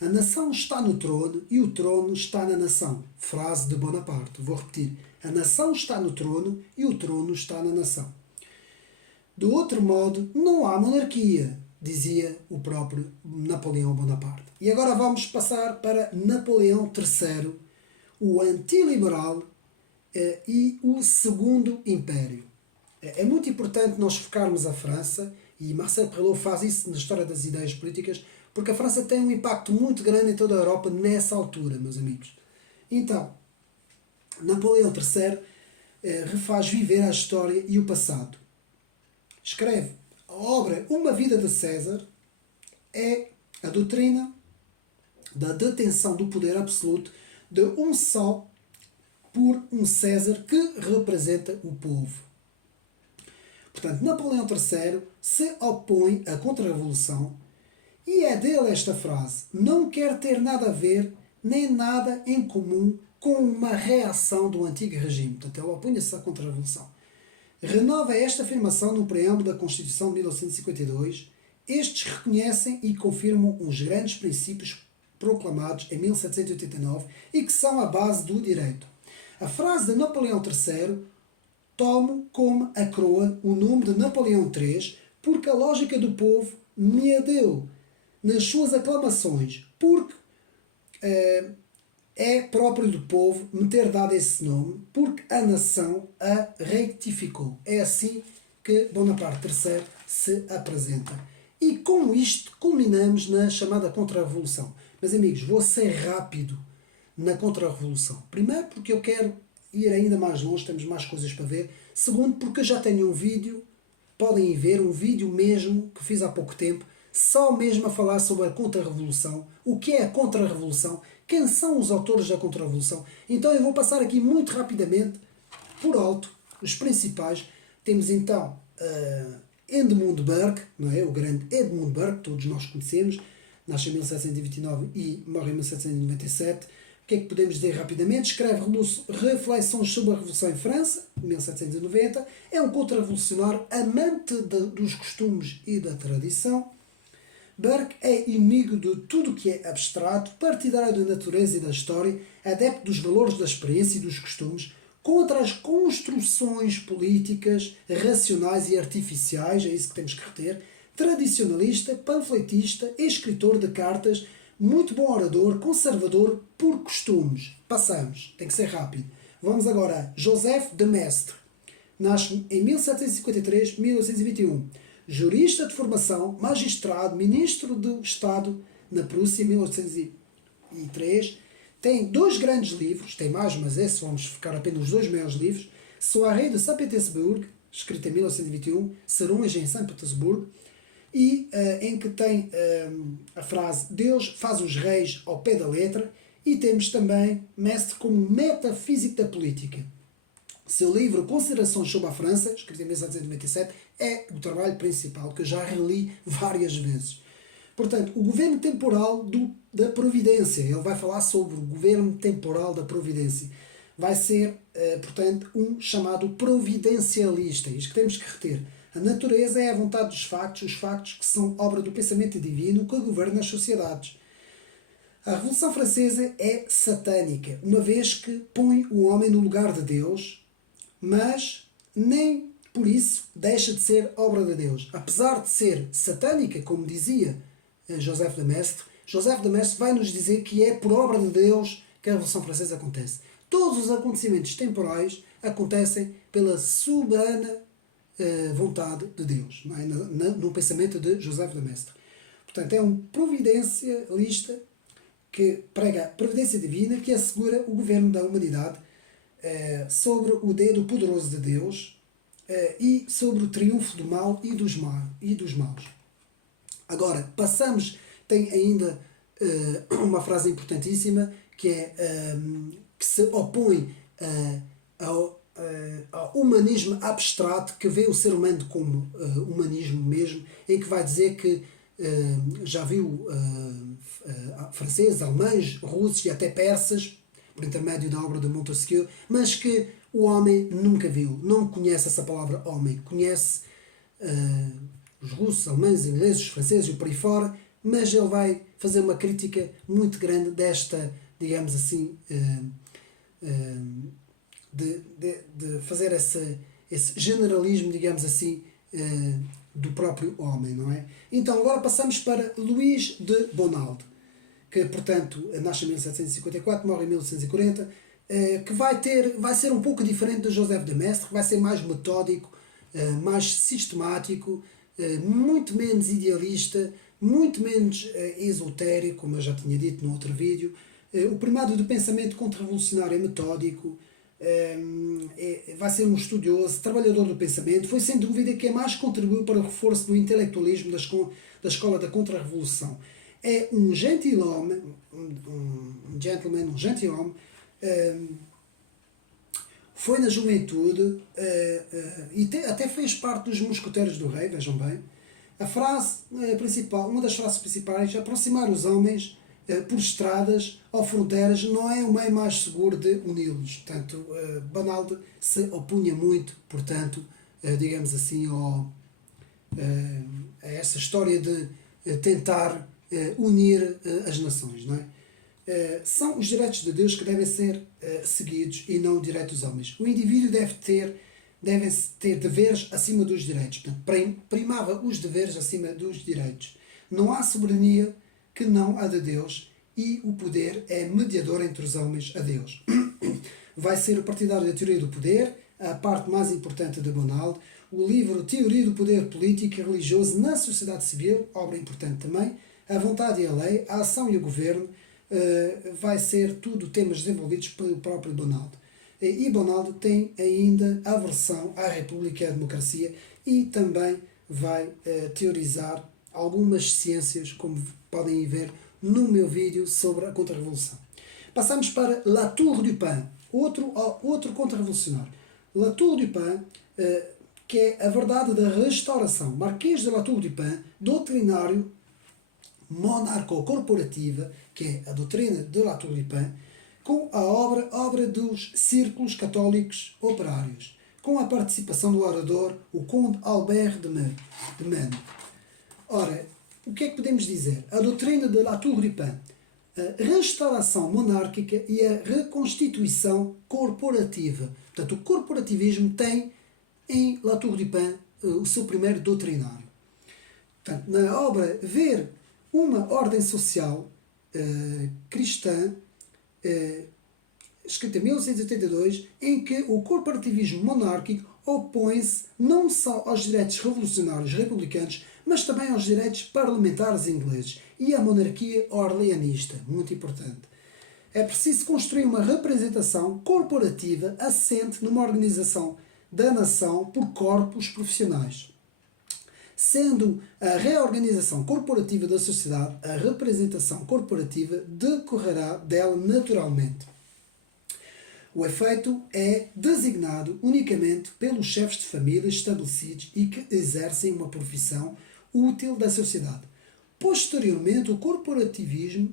A nação está no trono e o trono está na nação. Frase de Bonaparte. Vou repetir. A nação está no trono e o trono está na nação. Do outro modo, não há monarquia, dizia o próprio Napoleão Bonaparte. E agora vamos passar para Napoleão III, o antiliberal e o Segundo Império. É muito importante nós focarmos a França, e Marcel Perelot faz isso na história das ideias políticas, porque a França tem um impacto muito grande em toda a Europa nessa altura, meus amigos. Então, Napoleão III refaz viver a história e o passado. Escreve a obra Uma Vida de César, é a doutrina da detenção do poder absoluto de um só por um César que representa o povo. Portanto, Napoleão III se opõe à contra-revolução e é dele esta frase: não quer ter nada a ver nem nada em comum com uma reação do antigo regime. Portanto, ele opõe-se à contra-revolução. Renova esta afirmação no preâmbulo da Constituição de 1952. Estes reconhecem e confirmam os grandes princípios proclamados em 1789 e que são a base do direito. A frase de Napoleão III tomo como a coroa o nome de Napoleão III porque a lógica do povo me a deu nas suas aclamações, porque é próprio do povo me ter dado esse nome, porque a nação a retificou. É assim que Bonaparte III se apresenta. E com isto culminamos na chamada Contra-Revolução. Meus amigos, vou ser rápido na Contra-Revolução. Primeiro porque eu quero ir ainda mais longe, temos mais coisas para ver. Segundo porque eu já tenho um vídeo, podem ver, um vídeo mesmo que fiz há pouco tempo, só mesmo a falar sobre a Contra-Revolução, o que é a Contra-Revolução, quem são os autores da Contra-Revolução. Então eu vou passar aqui muito rapidamente, por alto, os principais. Temos então Edmund Burke, não é? O grande Edmund Burke, todos nós conhecemos, nasce em 1729 e morre em 1797. O que é que podemos dizer rapidamente? Escreve Reflexões sobre a Revolução em França, 1790. É um contra-revolucionário, amante dos costumes e da tradição. Burke é inimigo de tudo o que é abstrato, partidário da natureza e da história, adepto dos valores da experiência e dos costumes, contra as construções políticas racionais e artificiais, é isso que temos que reter, tradicionalista, panfletista, escritor de cartas, muito bom orador, conservador por costumes. Passamos, tem que ser rápido. Vamos agora a Joseph de Maistre. Nasce em 1753-1921. Jurista de formação, magistrado, ministro do Estado na Prússia em 1803. Tem dois grandes livros, tem mais, mas esses vamos ficar apenas nos dois maiores livros. Soirée de Saint-Pétersbourg, escrito em 1921, Serões em São Petersburgo, e em que tem a frase Deus faz os reis ao pé da letra, e temos também Mestre como metafísico da política. Seu livro Considerações sobre a França, escrito em 1797, é o trabalho principal, que eu já reli várias vezes. Portanto, o governo temporal da Providência, ele vai falar sobre o governo temporal da Providência. Vai ser, portanto, um chamado providencialista. Isto que temos que reter. A natureza é a vontade dos factos, os factos que são obra do pensamento divino que governa as sociedades. A Revolução Francesa é satânica, uma vez que põe o homem no lugar de Deus, mas nem por isso deixa de ser obra de Deus. Apesar de ser satânica, como dizia Joseph de Maistre, Joseph de Maistre vai nos dizer que é por obra de Deus que a Revolução Francesa acontece. Todos os acontecimentos temporais acontecem pela soberana vontade de Deus, não é? No pensamento de Joseph de Maistre. Portanto, é um providencialista que prega a providência divina, que assegura o governo da humanidade sobre o dedo poderoso de Deus e sobre o triunfo do mal e dos maus. Agora, passamos, tem ainda uma frase importantíssima que é que se opõe ao humanismo abstrato, que vê o ser humano como humanismo mesmo, em que vai dizer que já viu franceses, alemães, russos e até persas, por intermédio da obra de Montesquieu, mas que o homem nunca viu, não conhece essa palavra homem, conhece os russos, alemães, ingleses, os franceses e por aí fora, mas ele vai fazer uma crítica muito grande desta, digamos assim, de fazer esse generalismo, digamos assim, do próprio homem, não é? Então agora passamos para Luís de Bonald, que portanto nasce em 1754, morre em 1840, que vai ser um pouco diferente de Joseph de Maistre, que vai ser mais metódico, mais sistemático, muito menos idealista, muito menos esotérico, como eu já tinha dito no outro vídeo. O primado do pensamento contra-revolucionário é metódico, vai ser um estudioso, trabalhador do pensamento, foi sem dúvida quem mais contribuiu para o reforço do intelectualismo da escola da contra-revolução. É um gentilhomem, um gentleman, um gentilhomem, foi na juventude e até fez parte dos mosqueteiros do rei, vejam bem. A frase principal, uma das frases principais, aproximar os homens por estradas ou fronteiras não é o meio mais seguro de uni-los. Portanto, Bonald se opunha muito, portanto, digamos assim, a essa história de tentar unir as nações, não é? São os direitos de Deus que devem ser seguidos e não os direitos dos homens. O indivíduo deve ter deveres acima dos direitos. Portanto, primava os deveres acima dos direitos. Não há soberania que não a de Deus e o poder é mediador entre os homens a Deus. Vai ser o partidário da teoria do poder, a parte mais importante de Bonald. O livro Teoria do Poder Político e Religioso na Sociedade Civil, obra importante também. A vontade e a lei, a ação e o governo, vai ser tudo temas desenvolvidos pelo próprio Bonald. E Bonald tem ainda aversão à República e à democracia e também vai teorizar algumas ciências, como podem ver no meu vídeo sobre a contra-revolução. Passamos para Latour du Pin, outro contra-revolucionário. Latour du Pin, que é a verdade da restauração. Marquês de Latour du Pin, doutrinário monarco-corporativa, que é a doutrina de Latour du Pin, com a obra dos círculos católicos operários, com a participação do orador, o Conde Albert de Meaux. Ora, o que é que podemos dizer? A doutrina de Latour du Pin, a restauração monárquica e a reconstituição corporativa. Portanto, o corporativismo tem em Latour du Pin o seu primeiro doutrinário. Portanto, na obra Ver uma Ordem Social Cristã, escrita em 1882, em que o corporativismo monárquico opõe-se não só aos direitos revolucionários republicanos, mas também aos direitos parlamentares ingleses e à monarquia orleanista, muito importante. É preciso construir uma representação corporativa assente numa organização da nação por corpos profissionais. Sendo a reorganização corporativa da sociedade, a representação corporativa decorrerá dela naturalmente. O efeito é designado unicamente pelos chefes de família estabelecidos e que exercem uma profissão útil da sociedade. Posteriormente, o corporativismo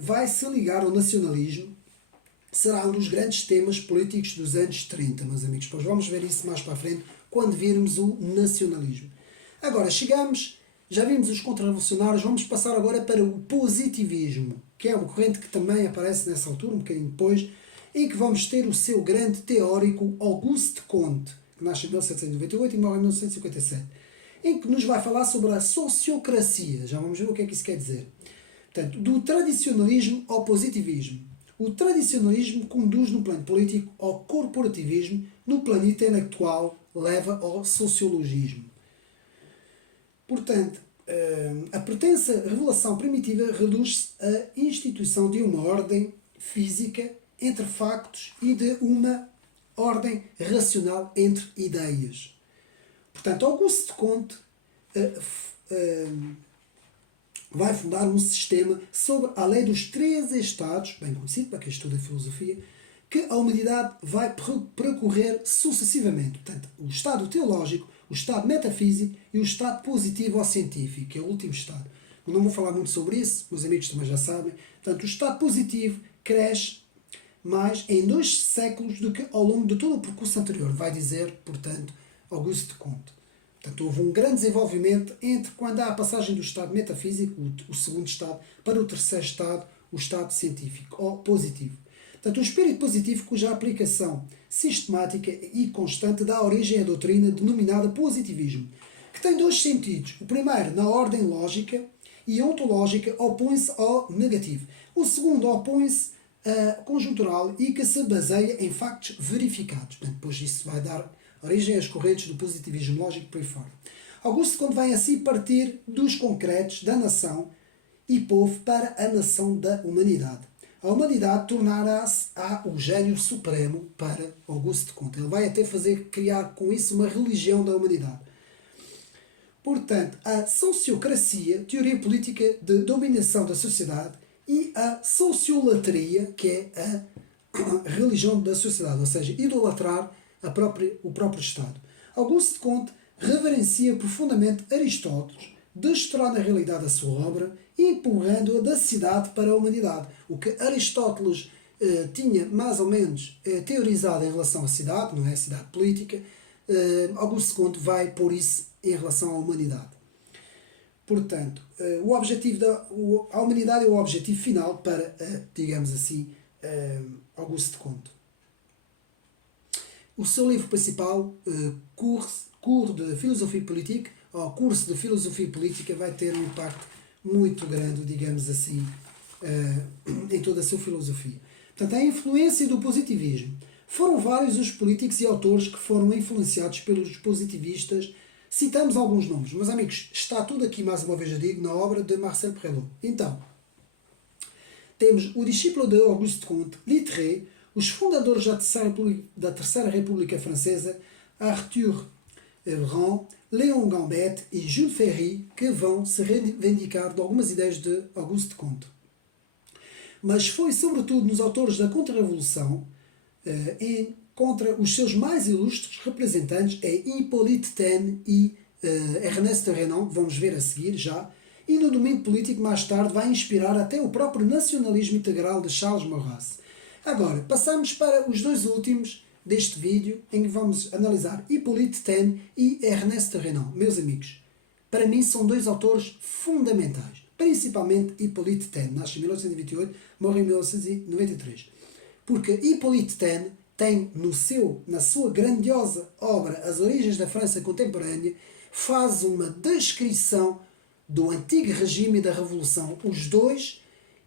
vai se ligar ao nacionalismo, será um dos grandes temas políticos dos anos 30, meus amigos. Pois vamos ver isso mais para a frente, quando virmos o nacionalismo. Agora, já vimos os contra-revolucionários, vamos passar agora para o positivismo, que é uma corrente que também aparece nessa altura, um bocadinho depois, em que vamos ter o seu grande teórico Auguste Comte, que nasce em 1798 e morre em 1957, em que nos vai falar sobre a sociocracia. Já vamos ver o que é que isso quer dizer. Portanto, do tradicionalismo ao positivismo. O tradicionalismo conduz no plano político ao corporativismo, no plano intelectual leva ao sociologismo. Portanto, a pretensa revelação primitiva reduz-se à instituição de uma ordem física entre factos e de uma ordem racional entre ideias. Portanto, Auguste Comte vai fundar um sistema sobre a lei dos três estados, bem conhecido para quem estuda filosofia, que a humanidade vai percorrer sucessivamente. Portanto, o estado teológico, o estado metafísico e o estado positivo ou científico, que é o último estado. Eu não vou falar muito sobre isso, meus amigos também já sabem. Portanto, o estado positivo cresce mais em 2 séculos do que ao longo de todo o percurso anterior, vai dizer, portanto, Auguste Comte. Portanto, houve um grande desenvolvimento entre quando há a passagem do estado metafísico, o segundo estado, para o terceiro estado, o estado científico, ou positivo. Portanto, o espírito positivo, cuja aplicação sistemática e constante dá origem à doutrina denominada positivismo, que tem dois sentidos. O primeiro, na ordem lógica e ontológica, opõe-se ao negativo. O segundo opõe-se conjuntural e que se baseia em factos verificados. Portanto, depois isso vai dar origem às correntes do positivismo lógico por aí fora. Augusto Comte vem assim partir dos concretos da nação e povo para a nação da humanidade. A humanidade tornará-se o gênio supremo para Augusto Comte. Ele vai até criar com isso uma religião da humanidade. Portanto, a sociocracia, teoria política de dominação da sociedade, e a sociolatria, que é a religião da sociedade, ou seja, idolatrar o próprio Estado. Auguste Comte reverencia profundamente Aristóteles, destorar na realidade a sua obra, empurrando-a da cidade para a humanidade. O que Aristóteles tinha mais ou menos teorizado em relação à cidade, não é? A cidade política, Auguste Comte vai pôr isso em relação à humanidade. Portanto, a humanidade é o objetivo final para, digamos assim, Auguste Comte. O seu livro principal, Cours de Philosophie Politique, ou Curso de Filosofia Política, vai ter um impacto muito grande, digamos assim, em toda a sua filosofia. Portanto, a influência do positivismo. Foram vários os políticos e autores que foram influenciados pelos positivistas. Citamos alguns nomes, mas amigos, está tudo aqui, mais uma vez eu digo, na obra de Marcel Prelot. Então, temos o discípulo de Auguste Comte, Littré, os fundadores da Terceira República Francesa, Arthur Brand, Léon Gambetta e Jules Ferry, que vão se reivindicar de algumas ideias de Auguste Comte. Mas foi sobretudo nos autores da Contra-Revolução, contra os seus mais ilustres representantes, Hippolyte Taine e Ernest Renan, vamos ver a seguir já, e no domínio político mais tarde vai inspirar até o próprio nacionalismo integral de Charles Maurras. Agora, passamos para os dois últimos deste vídeo, em que vamos analisar Hippolyte Taine e Ernest Renan. Meus amigos, para mim são dois autores fundamentais, principalmente Hippolyte Taine, nasce em 1828, morre em 1993. Porque Hippolyte Taine tem na sua grandiosa obra As Origens da França Contemporânea, faz uma descrição do antigo regime e da Revolução, os dois,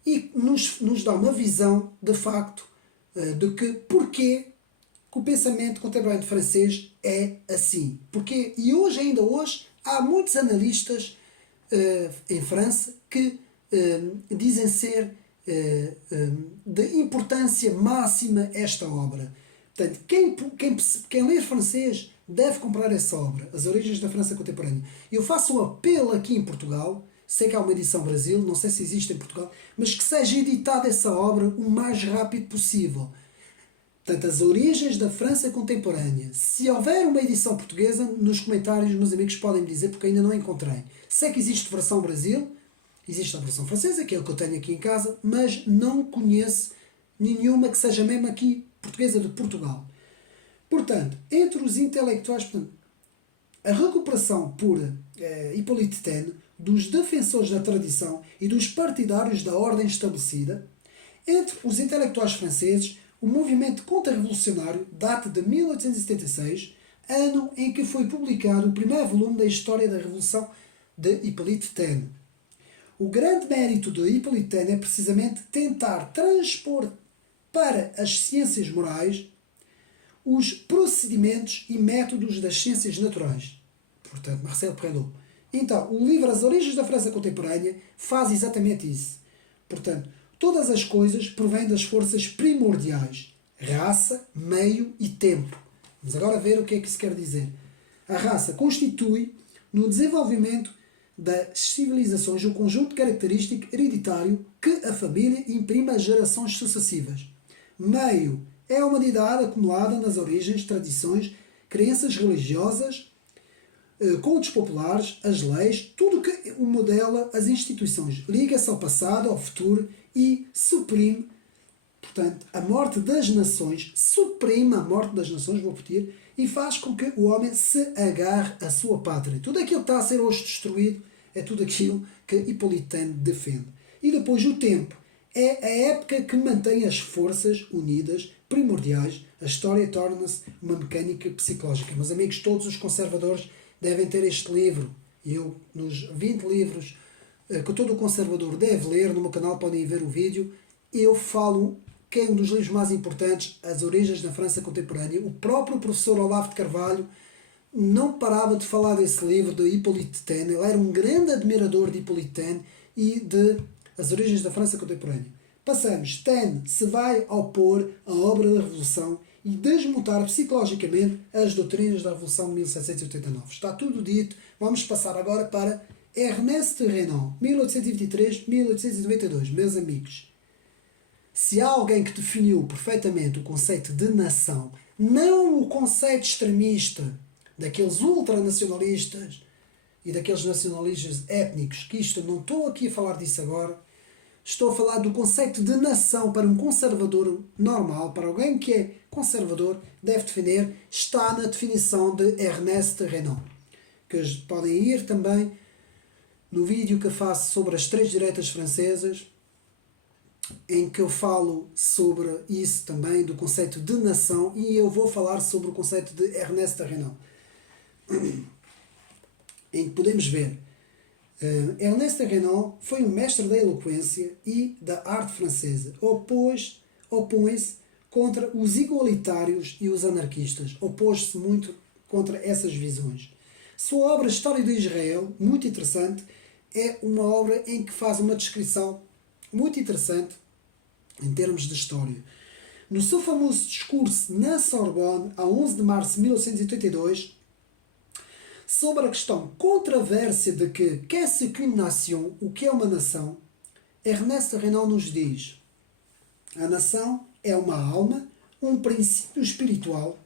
e nos dá uma visão, de facto, de porquê que o pensamento contemporâneo francês é assim. Porque, e ainda hoje, há muitos analistas em França que dizem ser de importância máxima esta obra. Portanto, quem ler francês deve comprar essa obra, As Origens da França Contemporânea. Eu faço um apelo aqui em Portugal, sei que há uma edição Brasil, não sei se existe em Portugal, mas que seja editada essa obra o mais rápido possível. Portanto, As Origens da França Contemporânea. Se houver uma edição portuguesa, nos comentários, meus amigos podem me dizer, porque ainda não encontrei. Sei que existe versão Brasil, existe a versão francesa, que é o que eu tenho aqui em casa, mas não conheço nenhuma que seja mesmo aqui portuguesa de Portugal. Portanto, entre os intelectuais, a recuperação por Hippolyte Taine dos defensores da tradição e dos partidários da ordem estabelecida, entre os intelectuais franceses, o movimento contra-revolucionário data de 1876, ano em que foi publicado o primeiro volume da História da Revolução de Hippolyte Taine. O grande mérito de Hippolyte Taine é precisamente tentar transpor para as ciências morais os procedimentos e métodos das ciências naturais. Portanto, Marcel Prelot. Então, o livro As Origens da França Contemporânea faz exatamente isso. Portanto, todas as coisas provêm das forças primordiais: raça, meio e tempo. Vamos agora ver o que é que isso quer dizer. A raça constitui, no desenvolvimento das civilizações, um conjunto característico hereditário que a família imprime às gerações sucessivas. Meio é a humanidade acumulada nas origens, tradições, crenças religiosas, contos populares, as leis, tudo o que o modela as instituições. Liga-se ao passado, ao futuro e suprime, portanto, a morte das nações, suprema a morte das nações, vou repetir, e faz com que o homem se agarre à sua pátria. Tudo aquilo que está a ser hoje destruído é tudo aquilo que Hipólito Taine defende. E depois o tempo é a época que mantém as forças unidas, primordiais. A história torna-se uma mecânica psicológica. Meus amigos, todos os conservadores devem ter este livro. Eu, nos 20 livros que todo conservador deve ler, no meu canal podem ver o vídeo, eu falo que é um dos livros mais importantes, As Origens da França Contemporânea. O próprio professor Olavo de Carvalho não parava de falar desse livro, de Hipólito Taine. Ele era um grande admirador de Hipólito Taine e de As Origens da França Contemporânea. Passamos, Taine se vai opor à obra da Revolução e desmontar psicologicamente as doutrinas da Revolução de 1789. Está tudo dito. Vamos passar agora para Ernest Renan, 1823-1892. Meus amigos, se há alguém que definiu perfeitamente o conceito de nação, não o conceito extremista daqueles ultranacionalistas e daqueles nacionalistas étnicos, que isto não estou aqui a falar disso agora, estou a falar do conceito de nação para um conservador normal, para alguém que é conservador, deve definir, está na definição de Ernest Renan, que podem ir também no vídeo que eu faço sobre as três direitas francesas, em que eu falo sobre isso também, do conceito de nação, e eu vou falar sobre o conceito de Ernest Renan, em que podemos ver Ernest Renan foi um mestre da eloquência e da arte francesa. Opõe-se contra os igualitários e os anarquistas. Opôs-se muito contra essas visões. Sua obra História de Israel, muito interessante, é uma obra em que faz uma descrição muito interessante em termos de história. No seu famoso discurso na Sorbonne, a 11 de março de 1882, sobre a questão controvérsia de que qu'est-ce qu'une nation, o que é uma nação, Ernest Renan nos diz: a nação é uma alma, um princípio espiritual,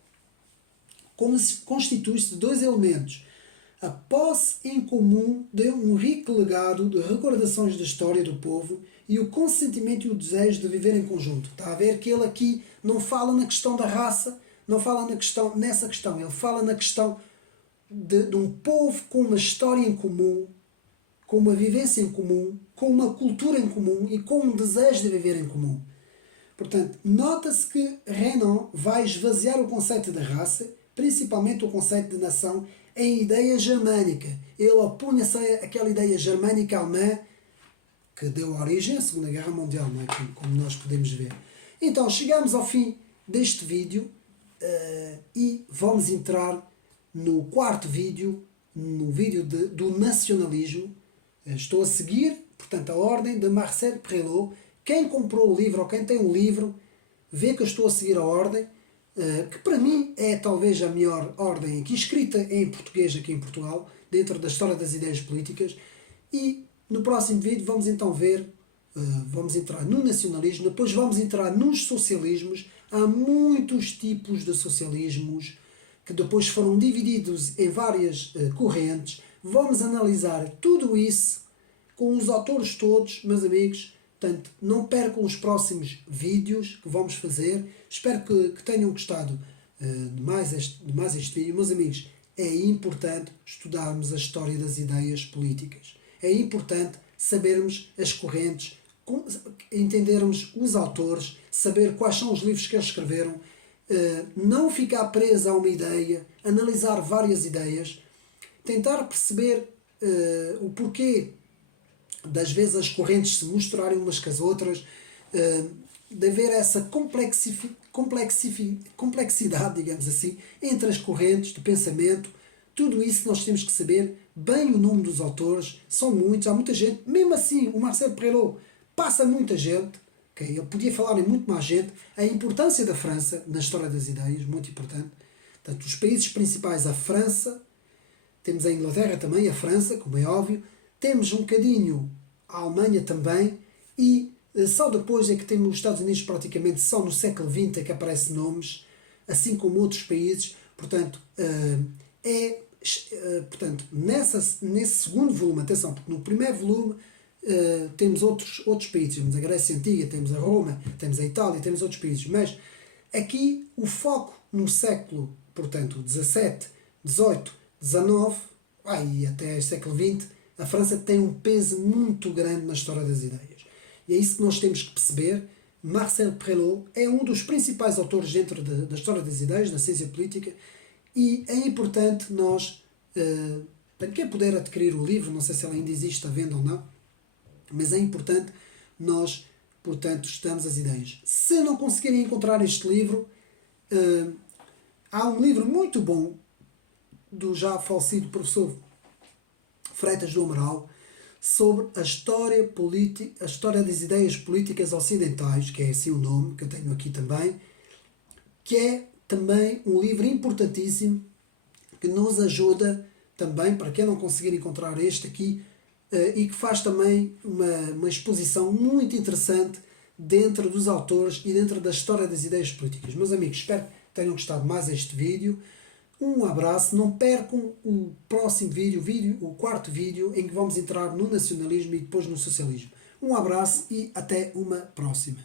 constitui-se de dois elementos: a posse em comum de um rico legado de recordações da história do povo e o consentimento e o desejo de viver em conjunto. Está a ver que ele aqui não fala na questão da raça, não fala nessa questão, ele fala na questão de um povo com uma história em comum, com uma vivência em comum, com uma cultura em comum e com um desejo de viver em comum. Portanto, nota-se que Renan vai esvaziar o conceito de raça, principalmente o conceito de nação, em ideia germânica. Ele opunha-se àquela ideia germânica alemã que deu origem à Segunda Guerra Mundial, não é? Como nós podemos ver. Então, chegamos ao fim deste vídeo e vamos entrar no quarto vídeo, no vídeo do nacionalismo. Estou a seguir, portanto, a ordem de Marcel Prelot. Quem comprou o livro ou quem tem o livro, vê que eu estou a seguir a ordem, que para mim é talvez a melhor ordem aqui, escrita em português aqui em Portugal, dentro da história das ideias políticas. E no próximo vídeo vamos então ver, vamos entrar no nacionalismo, depois vamos entrar nos socialismos. Há muitos tipos de socialismos, que depois foram divididos em várias correntes. Vamos analisar tudo isso com os autores todos, meus amigos. Portanto, não percam os próximos vídeos que vamos fazer. Espero que tenham gostado de mais este vídeo. Meus amigos, é importante estudarmos a história das ideias políticas. É importante sabermos as correntes, entendermos os autores, saber quais são os livros que eles escreveram, não ficar preso a uma ideia, analisar várias ideias, tentar perceber o porquê das vezes as correntes se misturarem umas com as outras, de haver essa complexidade, digamos assim, entre as correntes de pensamento. Tudo isso nós temos que saber bem o nome dos autores, são muitos, há muita gente, mesmo assim o Marcel Prelot passa muita gente, okay? Ele podia falar em muito mais gente. A importância da França na história das ideias, muito importante. Portanto, os países principais, a França, temos a Inglaterra também, a França, como é óbvio, temos um bocadinho a Alemanha também, e só depois é que temos os Estados Unidos, praticamente só no século XX é que aparecem nomes, assim como outros países. Portanto, portanto nesse segundo volume, atenção, porque no primeiro volume temos outros países, temos a Grécia Antiga, temos a Roma, temos a Itália, temos outros países, mas aqui o foco no século, portanto, 17, 18, 19, e até século XX, a França tem um peso muito grande na história das ideias. E é isso que nós temos que perceber. Marcel Prelot é um dos principais autores dentro da história das ideias, da ciência política, e é importante nós, para quem puder adquirir o livro, não sei se ele ainda existe à venda ou não, mas é importante nós, portanto, estudamos as ideias. Se não conseguirem encontrar este livro, há um livro muito bom do já falecido professor Freitas do Amaral sobre a história política, a história das ideias políticas ocidentais, que é assim o nome que eu tenho aqui também, que é também um livro importantíssimo que nos ajuda também, para quem não conseguir encontrar este aqui, e que faz também uma exposição muito interessante dentro dos autores e dentro da história das ideias políticas. Meus amigos, espero que tenham gostado mais deste vídeo. Um abraço, não percam o próximo vídeo, o quarto vídeo, em que vamos entrar no nacionalismo e depois no socialismo. Um abraço e até uma próxima.